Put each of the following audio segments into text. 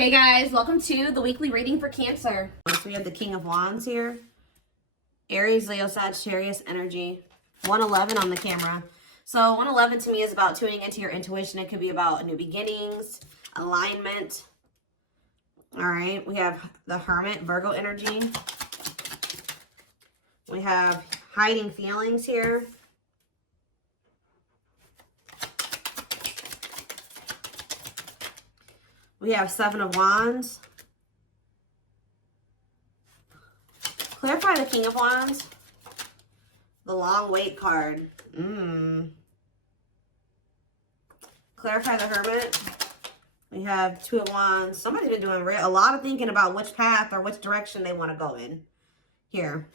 Hey guys, welcome to the weekly reading for Cancer. So we have the King of Wands here. Aries, Leo, Sagittarius energy. 111 on the camera. So 111 to me is about tuning into your intuition. It could be about new beginnings, alignment. All right, we have the Hermit, Virgo energy. We have hiding feelings here. We have Seven of Wands. Clarify the King of Wands. The Long Wait card. Clarify the Hermit. We have Two of Wands. Somebody's been doing a lot of thinking about which path or which direction they want to go in here.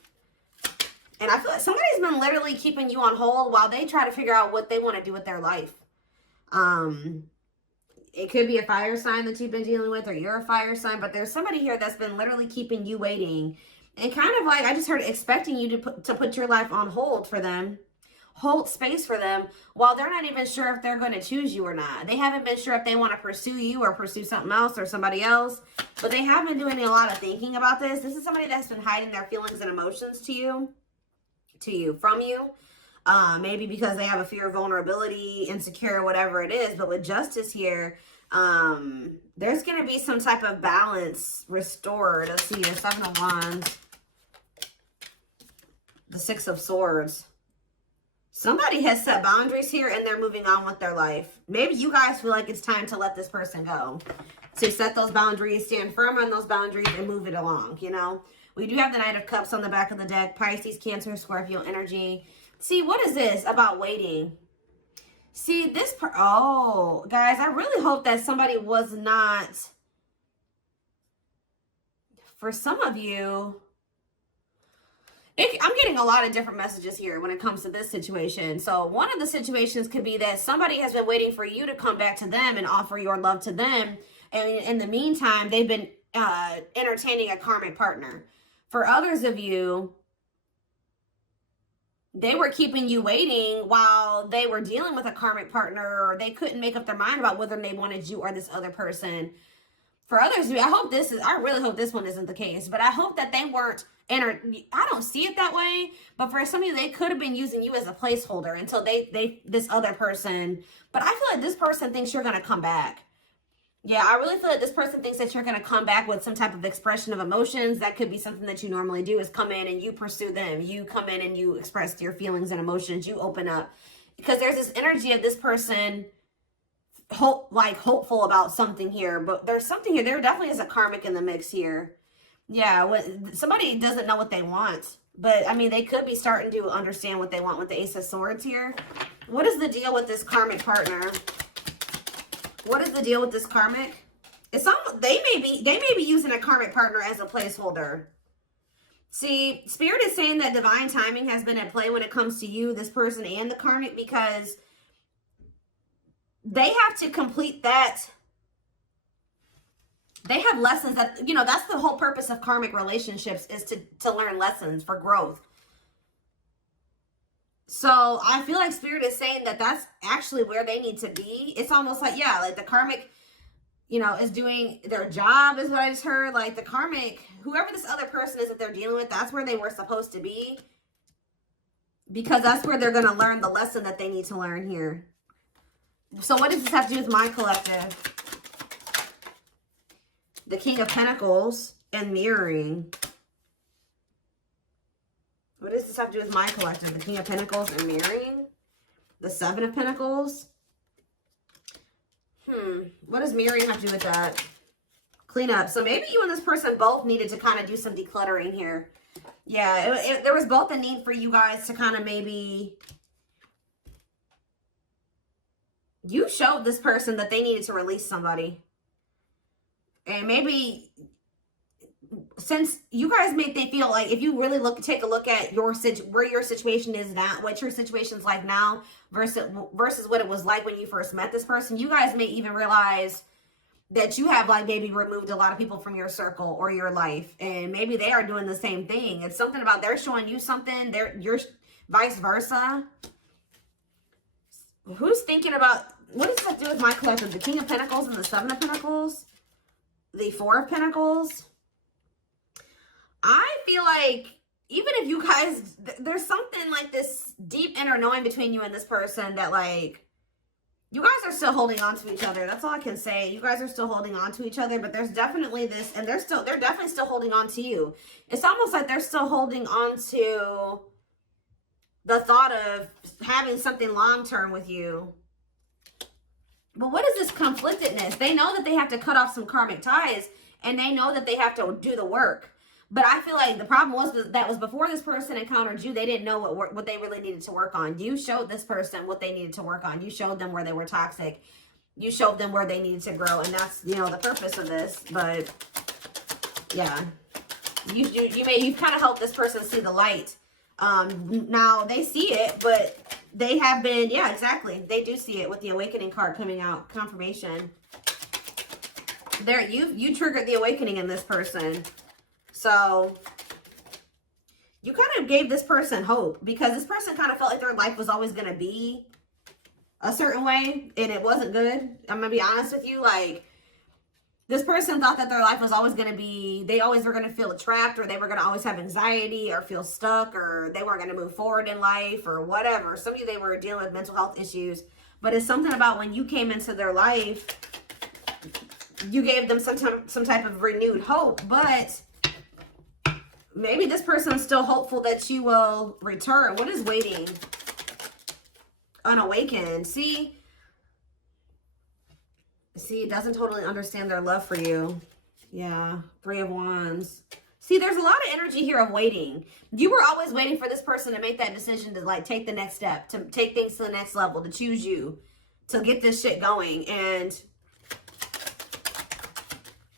And I feel like somebody's been literally keeping you on hold while they try to figure out what they want to do with their life. It could be a fire sign that you've been dealing with, or you're a fire sign, but there's somebody here that's been literally keeping you waiting. And kind of like, I just heard expecting you to put your life on hold for them. Hold space for them while they're not even sure if they're going to choose you or not. They haven't been sure if they want to pursue you or pursue something else or somebody else. But they have been doing a lot of thinking about this. This is somebody that's been hiding their feelings and emotions from you. Maybe because they have a fear of vulnerability, insecure, whatever it is. But with Justice here, there's going to be some type of balance restored. Let's see, the Seven of Wands, the Six of Swords. Somebody has set boundaries here and they're moving on with their life. Maybe you guys feel like it's time to let this person go. So set those boundaries, stand firm on those boundaries, and move it along, you know. We do have the Knight of Cups on the back of the deck. Pisces, Cancer, Scorpio energy. See, what is this about waiting? See, oh, guys, I really hope that somebody was not, for some of you, I'm getting a lot of different messages here when it comes to this situation. So one of the situations could be that somebody has been waiting for you to come back to them and offer your love to them. And in the meantime, they've been entertaining a karmic partner. For others of you, they were keeping you waiting while they were dealing with a karmic partner, or they couldn't make up their mind about whether they wanted you or this other person. For others, I really hope this one isn't the case, but I hope that they weren't, I don't see it that way, but for some of you, they could have been using you as a placeholder until this other person, but I feel like this person thinks you're going to come back. Yeah, I really feel like this person thinks that you're going to come back with some type of expression of emotions. That could be something that you normally do, is come in and you pursue them. You come in and you express your feelings and emotions. You open up. Because there's this energy of this person hopeful about something here. But there's something here. There definitely is a karmic in the mix here. Yeah, somebody doesn't know what they want. But, I mean, they could be starting to understand what they want with the Ace of Swords here. What is the deal with this karmic partner? What is the deal with this karmic? They may be using a karmic partner as a placeholder. See, Spirit is saying that divine timing has been at play when it comes to you, this person, and the karmic, because they have to complete that. They have lessons that, you know, that's the whole purpose of karmic relationships, is to learn lessons for growth. So I feel like Spirit is saying that that's actually where they need to be. It's almost like, yeah, like the karmic, you know, is doing their job, is what I just heard. Like the karmic, whoever this other person is that they're dealing with, that's where they were supposed to be. Because that's where they're going to learn the lesson that they need to learn here. So what does this have to do with my collective? The King of Pentacles and mirroring. What does this have to do with my collective? The King of Pentacles and mirroring. The Seven of Pentacles. What does mirroring have to do with that? Clean up. So maybe you and this person both needed to kind of do some decluttering here. Yeah, there was both a need for you guys to kind of maybe... You showed this person that they needed to release somebody. And maybe... Since you guys make they feel like, if you really take a look at where your situation is now, what your situation's like now versus what it was like when you first met this person, you guys may even realize that you have like maybe removed a lot of people from your circle or your life, and maybe they are doing the same thing. It's something about they're showing you something, you're vice versa. Who's thinking about, what does that do with my collective? The King of Pentacles and the Seven of Pentacles? The the Four of Pentacles. I feel like even if you guys, there's something like this deep inner knowing between you and this person that like, you guys are still holding on to each other. That's all I can say. You guys are still holding on to each other, but there's definitely this, and they're definitely still holding on to you. It's almost like they're still holding on to the thought of having something long-term with you. But what is this conflictedness? They know that they have to cut off some karmic ties, and they know that they have to do the work. But I feel like the problem was that was before this person encountered you, they didn't know what they really needed to work on. You showed this person what they needed to work on. You showed them where they were toxic. You showed them where they needed to grow. And that's, you know, the purpose of this. But yeah, you've kind of helped this person see the light. Now they see it, but they have been, yeah, exactly. They do see it with the awakening card coming out, confirmation. There, you triggered the awakening in this person. So you kind of gave this person hope, because this person kind of felt like their life was always going to be a certain way, and it wasn't good. I'm going to be honest with you. Like, this person thought that their life was always going to be, they always were going to feel trapped, or they were going to always have anxiety or feel stuck, or they weren't going to move forward in life or whatever. Some of you, they were dealing with mental health issues, but it's something about when you came into their life, you gave them some type of renewed hope. But maybe this person's still hopeful that you will return. What is waiting? Unawakened. See, it doesn't totally understand their love for you. Yeah, Three of Wands. See, there's a lot of energy here of waiting. You were always waiting for this person to make that decision to like take the next step, to take things to the next level, to choose you, to get this shit going. And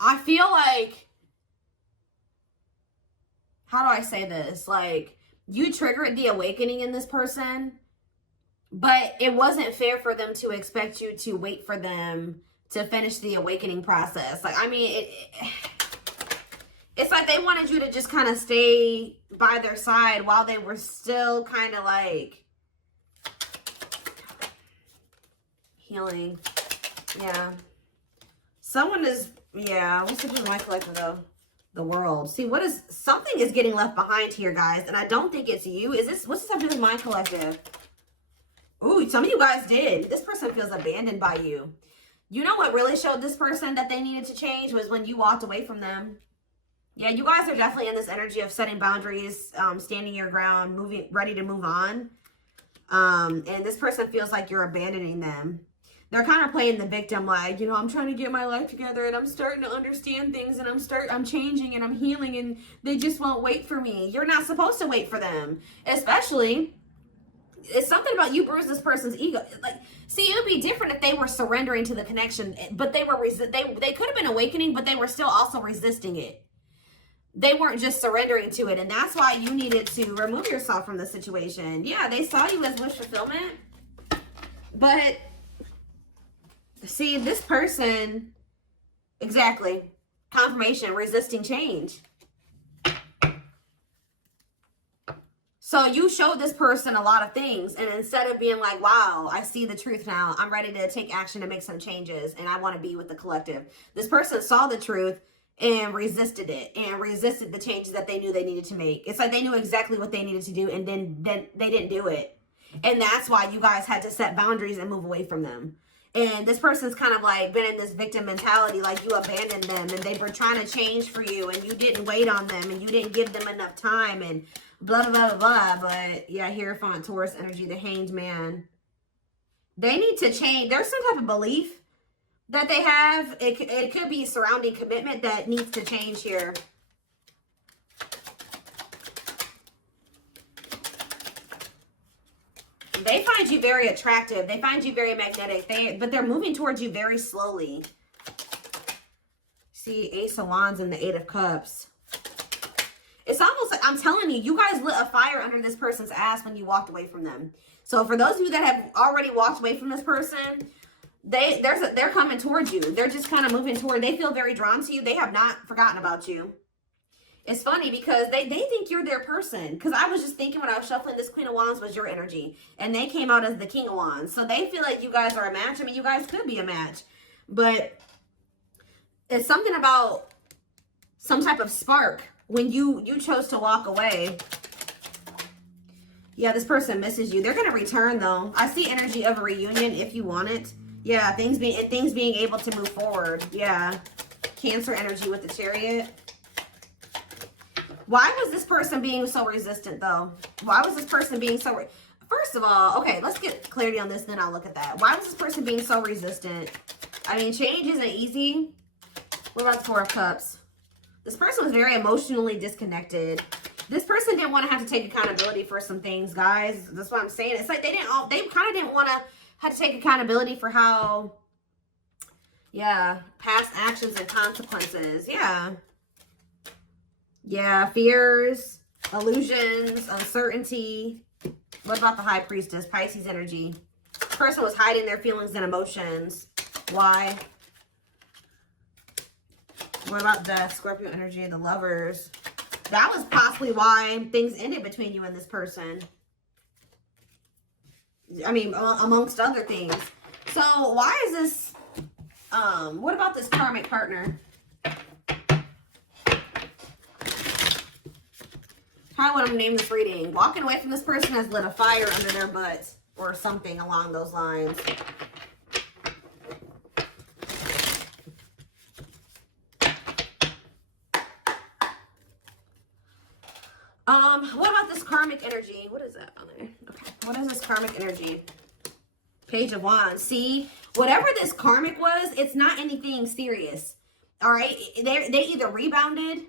I feel like, how do I say this? Like, you triggered the awakening in this person, but it wasn't fair for them to expect you to wait for them to finish the awakening process. Like, I mean, it's like they wanted you to just kind of stay by their side while they were still kind of like healing. Yeah. Someone is, yeah, what's the my collective though? The World. See, something is getting left behind here, guys, and I don't think it's you. What's this have to do with my collective? Ooh, some of you guys did. This person feels abandoned by you. You know what really showed this person that they needed to change was when you walked away from them. Yeah, you guys are definitely in this energy of setting boundaries, standing your ground, ready to move on. And this person feels like you're abandoning them. They're kind of playing the victim, like, you know, I'm trying to get my life together and I'm starting to understand things and I'm changing and I'm healing and they just won't wait for me. You're not supposed to wait for them. Especially, it's something about you bruised this person's ego. Like, see, it would be different if they were surrendering to the connection, but they could have been awakening, but they were still also resisting it. They weren't just surrendering to it, and that's why you needed to remove yourself from the situation. Yeah, they saw you as wish fulfillment, but see, this person, exactly, confirmation, resisting change. So you showed this person a lot of things, and instead of being like, wow, I see the truth now, I'm ready to take action to make some changes, and I want to be with the collective. This person saw the truth and resisted it, and resisted the changes that they knew they needed to make. It's like they knew exactly what they needed to do, and then they didn't do it. And that's why you guys had to set boundaries and move away from them. And this person's kind of like been in this victim mentality, like you abandoned them and they were trying to change for you and you didn't wait on them and you didn't give them enough time and blah, blah, blah, blah, blah. But yeah, Hierophant, Taurus energy, the Hanged Man. They need to change. There's some type of belief that they have. It could be surrounding commitment that needs to change here. They find you very attractive. They find you very magnetic. But they're moving towards you very slowly. See, Ace of Wands and the Eight of Cups. It's almost like, I'm telling you, you guys lit a fire under this person's ass when you walked away from them. So for those of you that have already walked away from this person, they're coming towards you. They're just kind of moving toward. They feel very drawn to you. They have not forgotten about you. It's funny because they think you're their person. Because I was just thinking when I was shuffling, this Queen of Wands was your energy. And they came out as the King of Wands. So they feel like you guys are a match. I mean, you guys could be a match. But It's something about some type of spark when you chose to walk away. Yeah, this person misses you. They're going to return, though. I see energy of a reunion if you want it. Yeah, things being able to move forward. Yeah. Cancer energy with the Chariot. Why was this person being so resistant, though? Why was this person being so... First of all, okay, let's get clarity on this, then I'll look at that. Why was this person being so resistant? I mean, change isn't easy. What about the Four of Cups? This person was very emotionally disconnected. This person didn't want to have to take accountability for some things, guys. That's what I'm saying. It's like they kind of didn't want to have to take accountability for how, yeah, past actions and consequences. Yeah. Yeah, fears, illusions, uncertainty. What about the High Priestess? Pisces energy. This person was hiding their feelings and emotions. Why? What about Death? Scorpio energy, the Lovers. That was possibly why things ended between you and this person. I mean, amongst other things. So why is this, what about this karmic partner? How would I name this reading? Walking away from this person has lit a fire under their butt or something along those lines. What about this karmic energy? What is that on there? Okay. What is this karmic energy? Page of Wands. See, whatever this karmic was, it's not anything serious. All right. They either rebounded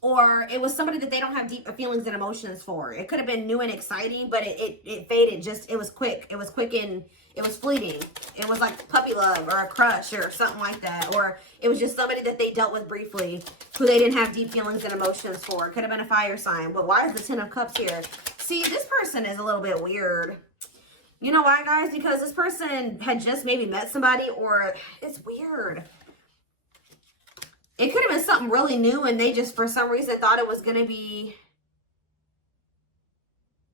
or it was somebody that they don't have deep feelings and emotions for. It could have been new and exciting, but it faded. It was quick. It was quick and it was fleeting. It was like puppy love or a crush or something like that. Or it was just somebody that they dealt with briefly who they didn't have deep feelings and emotions for. It could have been a fire sign. But why is the Ten of Cups here? See, this person is a little bit weird. You know why, guys? Because this person had just maybe met somebody, or it's weird. It could have been something really new and they just, for some reason, thought it was going to be...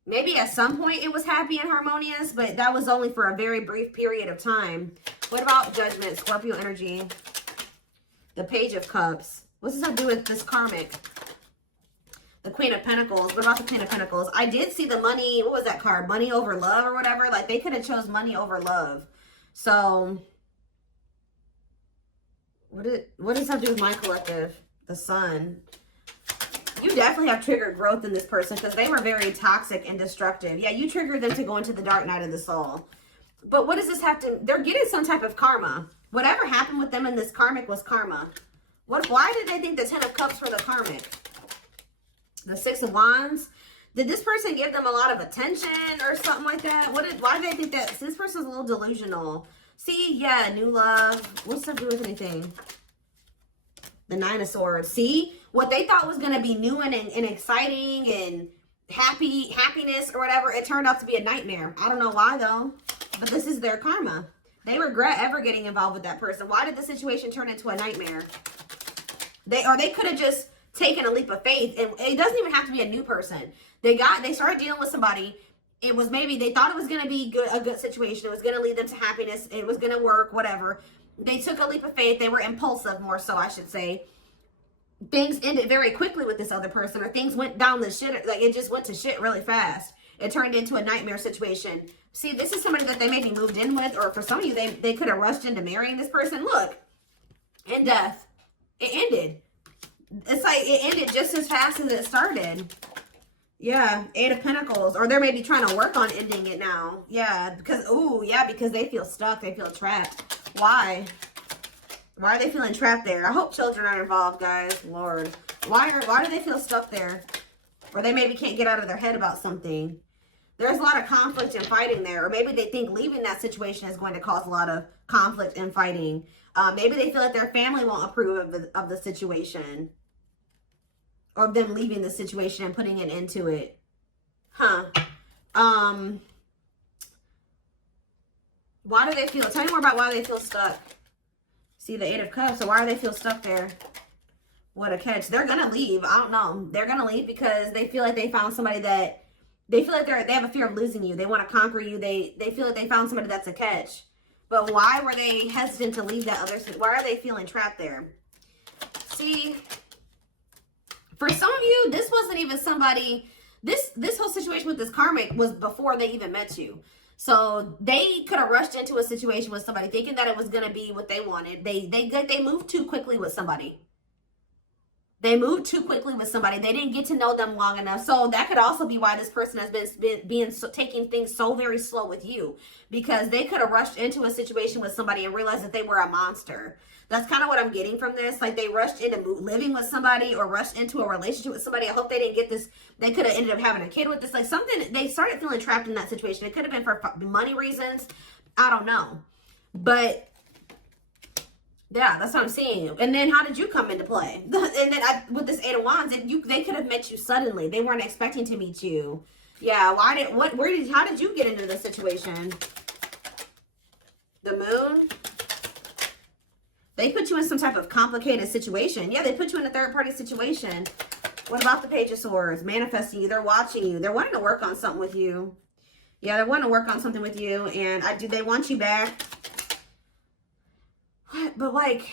Maybe at some point it was happy and harmonious, but that was only for a very brief period of time. What about Judgment, Scorpio energy? The Page of Cups. What's this have to do with this karmic? The Queen of Pentacles. What about the Queen of Pentacles? I did see the money. What was that card? Money over love or whatever. Like they could have chose money over love. So... What does that do with my collective? The Sun. You definitely have triggered growth in this person because they were very toxic and destructive. Yeah, you triggered them to go into the dark night of the soul. But what does this have to... They're getting some type of karma. Whatever happened with them in this karmic was karma. Why did they think the Ten of Cups were the karmic? The Six of Wands. Did this person give them a lot of attention or something like that? Why did they think that? This person's a little delusional. See, yeah, new love. What's that do with anything? The Nine of Swords. See, what they thought was going to be new and exciting and happiness or whatever, it turned out to be a nightmare. I don't know why though, but this is their karma. They regret ever getting involved with that person. Why did the situation turn into a nightmare? They could have just taken a leap of faith, and it doesn't even have to be a new person. They started dealing with somebody. It was maybe they thought it was going to be a good situation. It was going to lead them to happiness. It was going to work, whatever. They took a leap of faith. They were impulsive, more so, I should say. Things ended very quickly with this other person, or things went down the shit. Like, it just went to shit really fast. It turned into a nightmare situation. See, this is somebody that they maybe moved in with, or for some of you, they could have rushed into marrying this person. Look, in death, it ended. It's like it ended just as fast as it started. Yeah, Eight of Pentacles. Or they're maybe trying to work on ending it now. Yeah, because they feel stuck. They feel trapped. Why? Why are they feeling trapped there? I hope children aren't involved, guys. Lord. Why do they feel stuck there? Or they maybe can't get out of their head about something. There's a lot of conflict and fighting there. Or maybe they think leaving that situation is going to cause a lot of conflict and fighting. Maybe they feel like their family won't approve of the situation. Or them leaving the situation and putting an end to it. Huh. Why do they feel... Tell me more about why they feel stuck. See, the Eight of Cups. So why do they feel stuck there? What a catch. They're going to leave. I don't know. They're going to leave because they feel like they found somebody that... They feel like they have a fear of losing you. They want to conquer you. They feel like they found somebody that's a catch. But why were they hesitant to leave that other? Why are they feeling trapped there? See, for some of you, this wasn't even somebody, this whole situation with this karmic was before they even met you. So they could have rushed into a situation with somebody thinking that it was going to be what they wanted. They moved too quickly with somebody. They moved too quickly with somebody. They didn't get to know them long enough. So that could also be why this person has been taking things so very slow with you, because they could have rushed into a situation with somebody and realized that they were a monster. That's kind of what I'm getting from this. Like they rushed into living with somebody or rushed into a relationship with somebody. I hope they didn't get this. They could have ended up having a kid with this. Like something, they started feeling trapped in that situation. It could have been for money reasons. I don't know. But yeah, that's what I'm saying. And then how did you come into play? And then with this Eight of Wands, they could have met you suddenly. They weren't expecting to meet you. Yeah, how did you get into this situation? The Moon. They put you in some type of complicated situation. Yeah, they put you in a third-party situation. What about the Page of Swords? Manifesting you. They're watching you. They're wanting to work on something with you. Yeah, they're wanting to work on something with you. And they want you back. What? But like,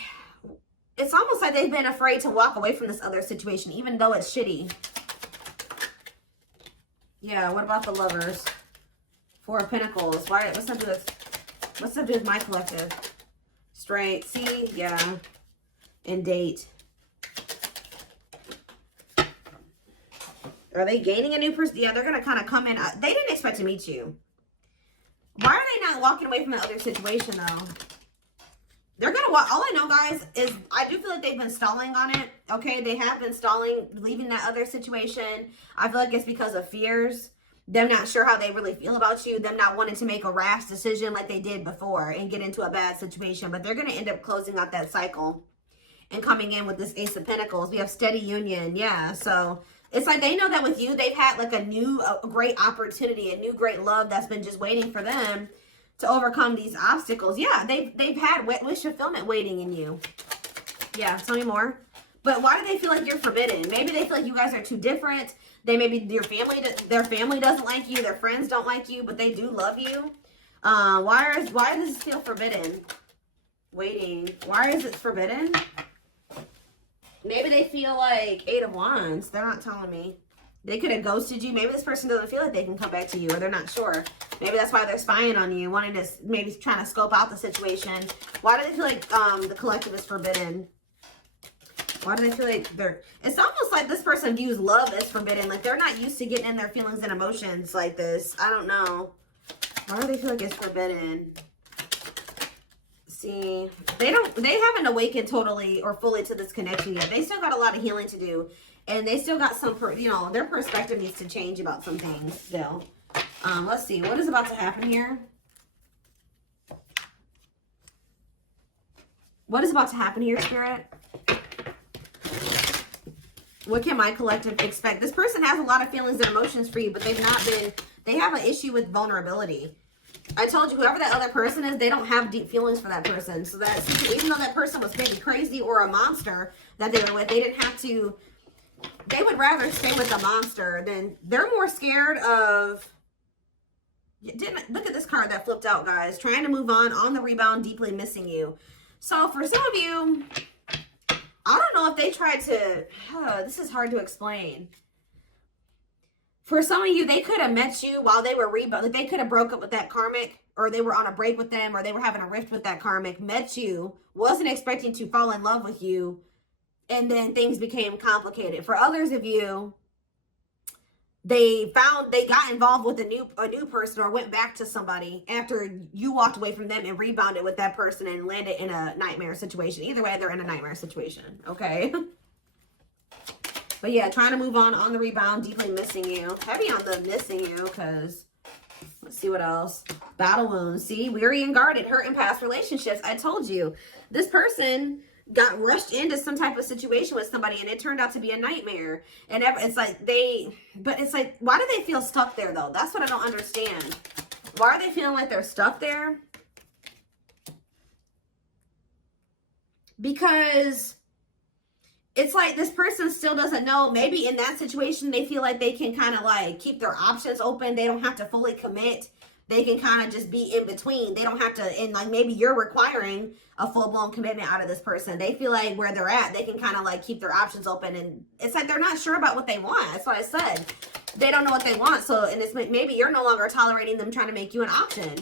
it's almost like they've been afraid to walk away from this other situation, even though it's shitty. Yeah, what about the Lovers? Four of Pentacles. Why? What's that do with my collective? Straight. See? Yeah. And Date. Are they gaining a new person? Yeah, they're going to kind of come in. They didn't expect to meet you. Why are they not walking away from the other situation, though? They're going to walk. All I know, guys, is I do feel like they've been stalling on it. Okay, they have been stalling, leaving that other situation. I feel like it's because of fears. Them not sure how they really feel about you. Them not wanting to make a rash decision like they did before and get into a bad situation. But they're going to end up closing out that cycle and coming in with this Ace of Pentacles. We have steady union. Yeah, so it's like they know that with you, they've had like a great opportunity, a new great love that's been just waiting for them to overcome these obstacles. Yeah, they've had wish fulfillment waiting in you. Yeah, tell me more. But why do they feel like you're forbidden? Maybe they feel like you guys are too different. Maybe their family doesn't like you, their friends don't like you, but they do love you. Why does this feel forbidden? Waiting. Why is it forbidden? Maybe they feel like Eight of Wands. They're not telling me. They could have ghosted you. Maybe this person doesn't feel like they can come back to you, or they're not sure. Maybe that's why they're spying on you, wanting to, maybe trying to scope out the situation. Why do they feel like the collective is forbidden? Why do they feel like it's almost like this person views love as forbidden. Like they're not used to getting in their feelings and emotions like this. I don't know. Why do they feel like it's forbidden? See, they haven't awakened totally or fully to this connection yet. They still got a lot of healing to do. And they still got some, their perspective needs to change about some things still. Let's see. What is about to happen here? What is about to happen here, Spirit? What can my collective expect? This person has a lot of feelings and emotions for you, but they have an issue with vulnerability. I told you, whoever that other person is, they don't have deep feelings for that person. So that even though that person was maybe crazy or a monster that they were with, they didn't have to, they would rather stay with the monster than, they're more scared of, look at this card that flipped out, guys. Trying to move on the rebound, deeply missing you. So for some of you, I don't know if they tried to, this is hard to explain. For some of you, they could have met you while they were rebound. Like they could have broke up with that karmic, or they were on a break with them, or they were having a rift with that karmic, met you, wasn't expecting to fall in love with you, and then things became complicated. For others of you, they got involved with a new person, or went back to somebody after you walked away from them and rebounded with that person and landed in a nightmare situation. Either way, they're in a nightmare situation, okay? But yeah, trying to move on the rebound, deeply missing you. Heavy on the missing you, because let's see what else. Battle wounds. See, weary and guarded, hurt in past relationships. I told you, this person got rushed into some type of situation with somebody, and it turned out to be a nightmare. And it's like but it's like, why do they feel stuck there, though? That's what I don't understand. Why are they feeling like they're stuck there? Because it's like this person still doesn't know. Maybe in that situation, they feel like they can kind of like keep their options open. They don't have to fully commit. they can kind of just be in between. They don't have to, and like maybe you're requiring a full-blown commitment out of this person. They feel like where they're at, they can kind of like keep their options open, and it's like they're not sure about what they want. That's what I said. They don't know what they want. So, and it's maybe you're no longer tolerating them trying to make you an option.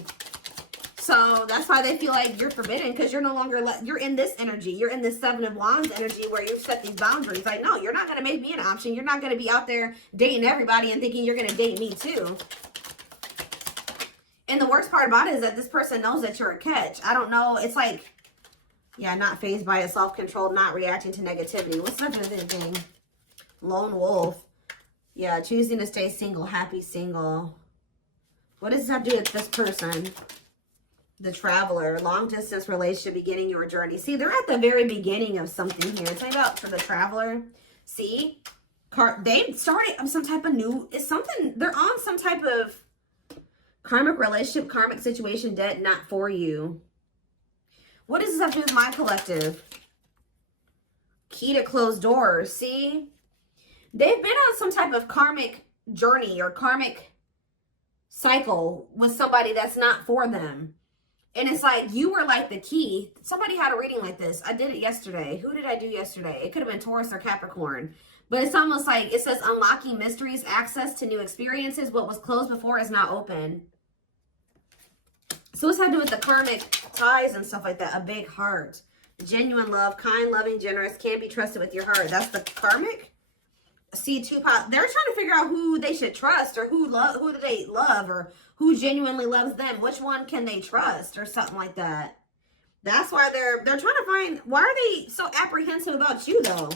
So that's why they feel like you're forbidden, because you're no longer, you're in this energy. You're in this Seven of Wands energy where you've set these boundaries. Like, no, you're not going to make me an option. You're not going to be out there dating everybody and thinking you're going to date me too. And the worst part about it is that this person knows that you're a catch. I don't know. It's like, yeah, not fazed by it, self-controlled, not reacting to negativity. What's that other thing? Lone wolf. Yeah, choosing to stay single, happy single. What does that do with this person? The traveler, long distance relationship, beginning your journey. See, they're at the very beginning of something here. Tell me about for the traveler. See, they started some type of new, it's something, they're on some type of karmic relationship, karmic situation, debt not for you. What does this have to do with my collective? Key to closed doors. See, they've been on some type of karmic journey or karmic cycle with somebody that's not for them. And it's like, you were like the key. Somebody had a reading like this. I did it yesterday. Who did I do yesterday? It could have been Taurus or Capricorn. But it's almost like, it says unlocking mysteries, access to new experiences. What was closed before is now open. So what's that to do with the karmic ties and stuff like that? A big heart. Genuine love, kind, loving, generous, can't be trusted with your heart. That's the karmic. See, they're trying to figure out who they should trust, or who do they love, or who genuinely loves them. Which one can they trust, or something like that. That's why they're trying to find, why are they so apprehensive about you though?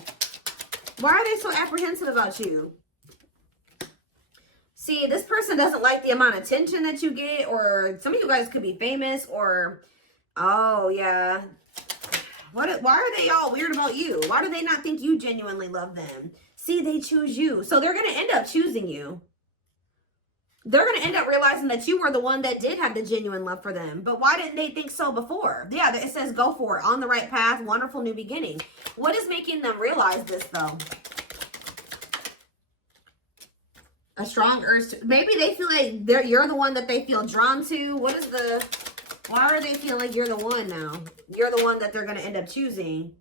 Why are they so apprehensive about you? See, this person doesn't like the amount of attention that you get, or some of you guys could be famous, or, oh yeah. Why are they all weird about you? Why do they not think you genuinely love them? See, they choose you. So they're going to end up choosing you. They're going to end up realizing that you were the one that did have the genuine love for them. But why didn't they think so before? Yeah, it says go for it. On the right path. Wonderful new beginning. What is making them realize this, though? A strong urge to... Maybe they feel like you're the one that they feel drawn to. What is the... Why are they feeling like you're the one now? You're the one that they're going to end up choosing.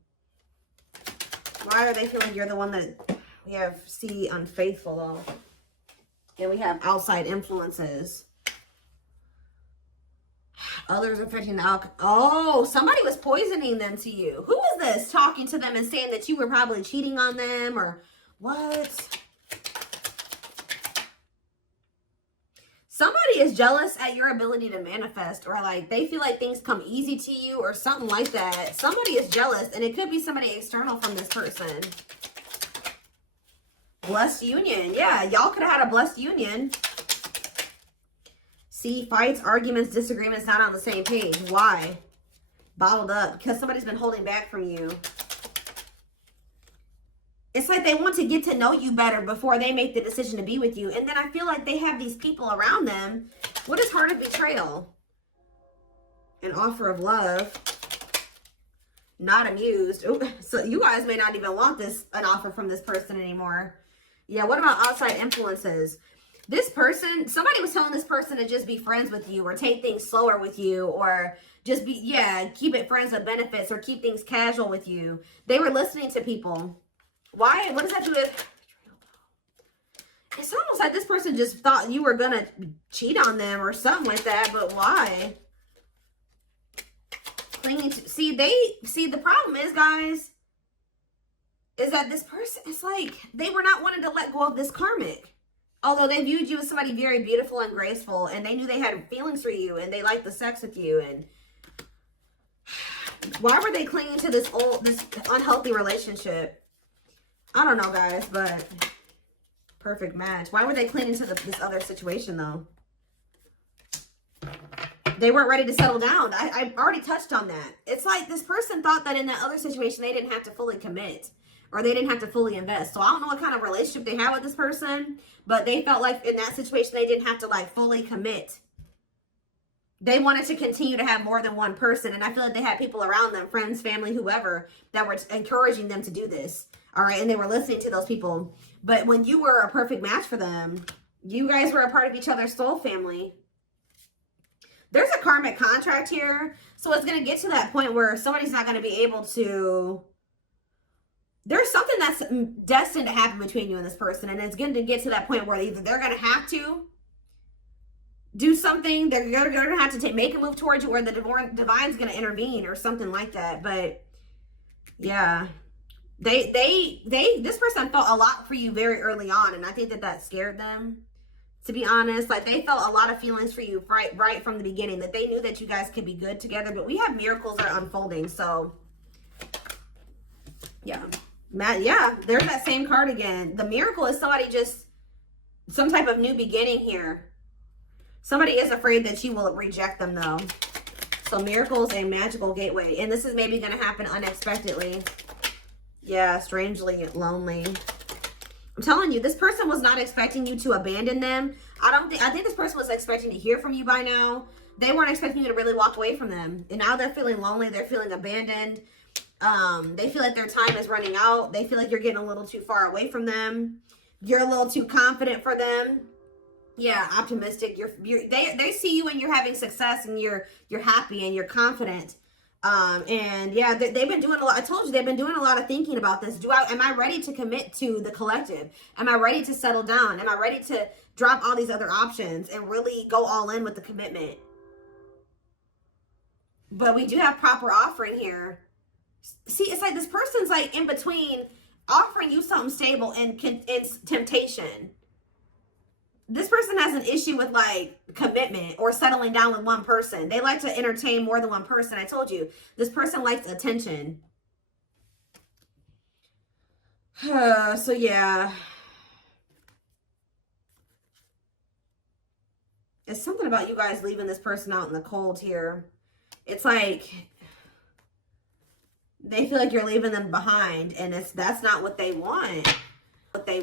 Why are they feeling you're the one that... We have C, unfaithful, though. And we have outside influences. Others affecting the alcohol. Oh, somebody was poisoning them to you. Who was this talking to them and saying that you were probably cheating on them, or what? Somebody is jealous at your ability to manifest, or like they feel like things come easy to you or something like that. Somebody is jealous, and it could be somebody external from this person. Blessed union. Yeah, y'all could have had a blessed union. See, fights, arguments, disagreements, not on the same page. Why? Bottled up. Because somebody's been holding back from you. It's like they want to get to know you better before they make the decision to be with you. And then I feel like they have these people around them. What is heart of betrayal? An offer of love. Not amused. Ooh, so you guys may not even want an offer from this person anymore. Yeah, what about outside influences? This person, somebody was telling this person to just be friends with you, or take things slower with you, or just be, yeah, keep it friends with benefits, or keep things casual with you. They were listening to people. Why? What does that do with... It's almost like this person just thought you were going to cheat on them or something like that, but why? Clinging to... See, the problem is, guys, is that this person, it's like they were not wanting to let go of this karmic. Although they viewed you as somebody very beautiful and graceful, and they knew they had feelings for you, and they liked the sex with you, and why were they clinging to this unhealthy relationship? I don't know, guys, but perfect match. Why were they clinging to this other situation, though? They weren't ready to settle down. I already touched on that. It's like this person thought that in that other situation, they didn't have to fully commit, or they didn't have to fully invest. So I don't know what kind of relationship they had with this person, but they felt like in that situation, they didn't have to like fully commit. They wanted to continue to have more than one person. And I feel like they had people around them, friends, family, whoever, that were encouraging them to do this. All right. And they were listening to those people. But when you were a perfect match for them, you guys were a part of each other's soul family. There's a karmic contract here. So it's going to get to that point where somebody's not going to be able to... There's something that's destined to happen between you and this person. And it's going to get to that point where either they're going to have to do something, they're going to have to make a move towards you, or the divine's going to intervene or something like that. But yeah, this person felt a lot for you very early on, and I think that scared them, to be honest. Like, they felt a lot of feelings for you right from the beginning, that they knew that you guys could be good together. But we have miracles that are unfolding, so yeah. Yeah, there's that same card again. The miracle is somebody just, some type of new beginning here. Somebody is afraid that you will reject them, though. So miracles, a magical gateway. And this is maybe going to happen unexpectedly. Yeah, strangely lonely. I'm telling you, this person was not expecting you to abandon them. I think this person was expecting to hear from you by now. They weren't expecting you to really walk away from them. And now they're feeling lonely. They're feeling abandoned. They feel like their time is running out. They feel like you're getting a little too far away from them. You're a little too confident for them. Yeah, optimistic. They see you when you're having success and you're happy and you're confident. And yeah, they've been doing a lot. I told you, they've been doing a lot of thinking about this. Am I ready to commit to the collective? Am I ready to settle down? Am I ready to drop all these other options and really go all in with the commitment? But we do have proper offering here. See, it's like this person's like in between offering you something stable and temptation. This person has an issue with like commitment or settling down with one person. They like to entertain more than one person. I told you, this person likes attention. So yeah. It's something about you guys leaving this person out in the cold here. It's like they feel like you're leaving them behind, and that's not what they want. What they